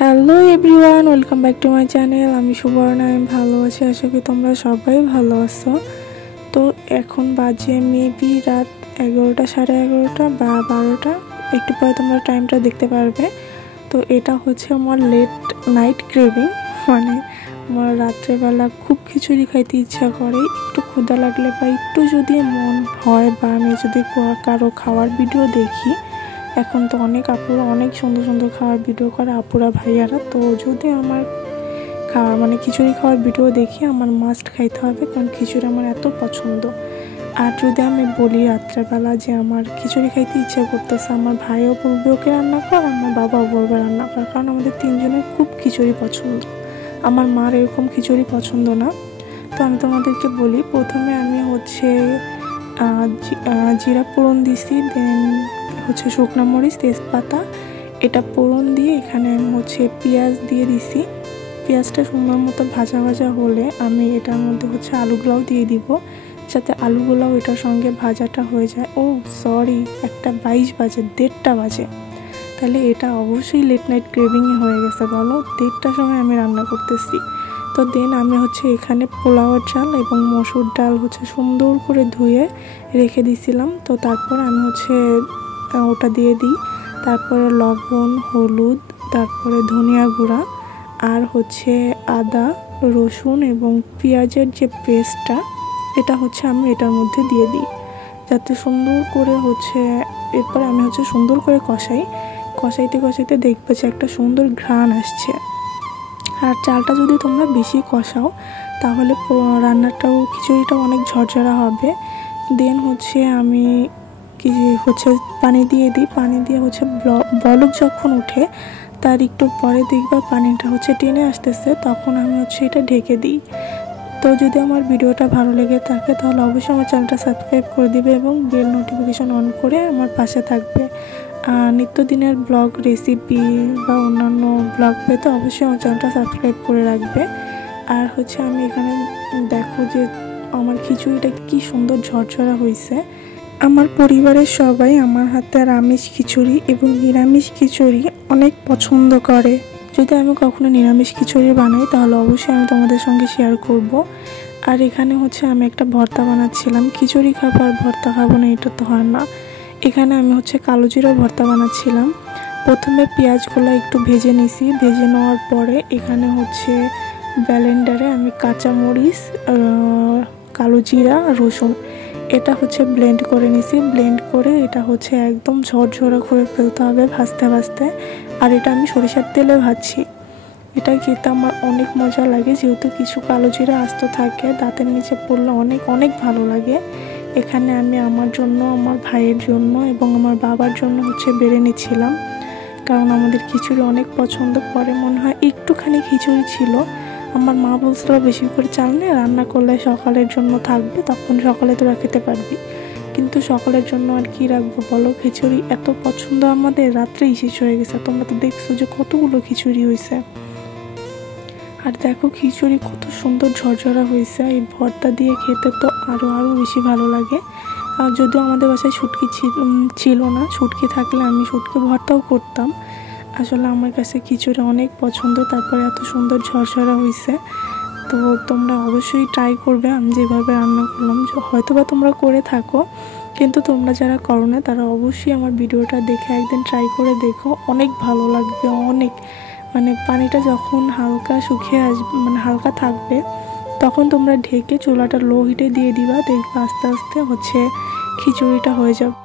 Hello everyone, welcome back to my channel. আমি সুবর্ণা, আমি ভালো আছি। আশা করি তোমরা সবাই ভালো আছো। তো এখন বাজে মেবি রাত 11টা, সাড়ে 11টা বা 12টা, একটু পরে তোমরা টাইমটা দেখতে পারবে। তো এটা হচ্ছে আমার লেট নাইট ক্রেভিং, মানে আমার রাত্রেবেলা খুব খিচুড়ি খাইতে ইচ্ছা করে। একটু ক্ষুধা লাগলে বা একটু যদি মন হয় বা আমি যদি কারো খাওয়ার ভিডিও দেখি, এখন তো অনেক আপুরা অনেক সুন্দর সুন্দর খাওয়ার ভিডিও করে, আপুরা ভাইয়ারা। তো যদি আমার খিচুড়ি খাওয়ার ভিডিও দেখি, আমার মাস্ট খাইতে হবে, কারণ খিচুড়ি আমার এত পছন্দ। আর যদি আমি বলি রাত্রেবেলা যে আমার খিচুড়ি খাইতে ইচ্ছা করতেছে, আমার ভাইও বলবে ওকে রান্না কর, আমার বাবাও বলবে রান্না কর, কারণ আমাদের তিনজনের খুব খিচুড়ি পছন্দ। আমার মার এরকম খিচুড়ি পছন্দ না। তো আমি তোমাদেরকে বলি, প্রথমে আমি হচ্ছে জিরা ফোড়ন দিছি, দেন হচ্ছে শুকনো মরিচ, তেজপাতা, এটা ফোড়ন দিয়ে এখানে আমি হচ্ছে পেঁয়াজ দিয়ে দিছি। পেঁয়াজটা সুন্দর মতো ভাজা ভাজা হলে আমি এটার মধ্যে হচ্ছে আলুগুলাও দিয়ে দিব, যাতে আলুগুলাও এটার সঙ্গে ভাজাটা হয়ে যায়। ও সরি, 1:22 বাজে, 1:30টা বাজে, তাহলে এটা অবশ্যই লেট নাইট ক্রেভিংই হয়ে গেছে। বলো, 1:30টার সময় আমি রান্না করতেছি। তো দেন আমি হচ্ছে এখানে পোলাওয়ের চাল এবং মসুর ডাল হচ্ছে সুন্দর করে ধুয়ে রেখে দিছিলাম। তো তারপর আমি হচ্ছে ওটা দিয়ে দিই। তারপরে লবণ, হলুদ, তারপরে ধনিয়া গুঁড়া, আর হচ্ছে আদা, রসুন এবং পেঁয়াজের যে পেস্টটা, এটা হচ্ছে আমি এটার মধ্যে দিয়ে দিই, যাতে সুন্দর করে হচ্ছে এরপর আমি হচ্ছে সুন্দর করে কষাইতে কষাইতে দেখবে যে একটা সুন্দর ঘ্রাণ আসছে। আর চালটা যদি তোমরা বেশি কষাও, তাহলে রান্নাটাও, খিচুড়িটাও অনেক ঝরঝরা হবে। দেন হচ্ছে আমি পানি দিয়ে দিই। পানি দিয়ে হচ্ছে বলক যখন উঠে, তার একটু পরে দেখবা পানিটা হচ্ছে টেনে আসতেছে, তখন আমি হচ্ছে এটা ঢেকে দিই। তো যদি আমার ভিডিওটা ভালো লেগে থাকে, তাহলে অবশ্যই আমার চ্যানেলটা সাবস্ক্রাইব করে দিবে এবং বেল নোটিফিকেশন অন করে আমার পাশে থাকবে। নিত্যদিনের ব্লগ, রেসিপি বা অন্যান্য ব্লগ পেতে অবশ্যই আমার চ্যানেলটা সাবস্ক্রাইব করে রাখবে। আর হচ্ছে আমি এখানে দেখো যে আমার খিচুড়িটা কি সুন্দর ঝরঝরা হয়েছে। আমার পরিবারের সবাই আমার হাতের আমিষ খিচুড়ি এবং নিরামিষ খিচুড়ি অনেক পছন্দ করে। যদি আমি কখনো নিরামিষ খিচুড়ি বানাই, তাহলে অবশ্যই আমি তোমাদের সঙ্গে শেয়ার করব। আর এখানে হচ্ছে আমি একটা ভর্তা বানাচ্ছিলাম। খিচুড়ি খাবো আর ভর্তা খাবো না, এটা তো হয় না। এখানে আমি হচ্ছে কালো জিরা ভর্তা বানাচ্ছিলাম। প্রথমে পেঁয়াজগুলো একটু ভেজে নিছি। ভেজে নেওয়ার পরে এখানে হচ্ছে ব্লেন্ডারে আমি কাঁচামরিচ, কালো জিরা, রসুন, এটা হচ্ছে ব্লেন্ড করে নিছি। ব্লেন্ড করে এটা হচ্ছে একদম ঝরঝরা করে ফেলতে হবে ভাজতে ভাজতে। আর এটা আমি সরিষার তেলে ভাজছি। এটা খেতে আমার অনেক মজা লাগে, যেহেতু কিছু কালো জিরা আস্ত থাকে, দাঁতের নিচে পড়লে অনেক অনেক ভালো লাগে। এখানে আমি আমার জন্য, আমার ভাইয়ের জন্য এবং আমার বাবার জন্য হচ্ছে বেড়ে নিচ্ছিলাম, কারণ আমাদের খিচুড়ি অনেক পছন্দ। পরে মনে হয় একটুখানি খিচুড়ি ছিল, আমার মা বলছিল বেশি করে চাল নিয়ে রান্না করলে সকালের জন্য থাকবে, তখন সকালে তোরা খেতে পারবি। কিন্তু সকালের জন্য আর কি রাখবো বলো, খিচুড়ি এত পছন্দ আমাদের, রাত্রেই শেষ হয়ে গেছে। তোমরা তো দেখছো যে কতগুলো খিচুড়ি হয়েছে। আর দেখো খিচুড়ি কত সুন্দর ঝরঝরা হয়েছে। এই ভর্তা দিয়ে খেতে তো আরও বেশি ভালো লাগে। আর যদিও আমাদের বাসায় শুটকি ছিল না, শুটকি থাকলে আমি শুটকি ভর্তাও করতাম। আসলে আমার কাছে খিচুড়ি অনেক পছন্দ, তারপরে এত সুন্দর ঝরঝরা হয়েছে। তো তোমরা অবশ্যই ট্রাই করবে আমি যেভাবে রান্না করলাম। হয়তো বা তোমরা করে থাকো, কিন্তু তোমরা যারা করো না, তারা অবশ্যই আমার ভিডিওটা দেখে একদিন ট্রাই করে দেখো, অনেক ভালো লাগবে। অনেক পানিটা যখন হালকা শুকিয়ে আসবে, হালকা থাকবে, তখন তোমরা ঢেকে চুলাটা লো হিটে দিয়ে দিবা, দেখবে আস্তে আস্তে হচ্ছে খিচুড়িটা হয়ে যাবে।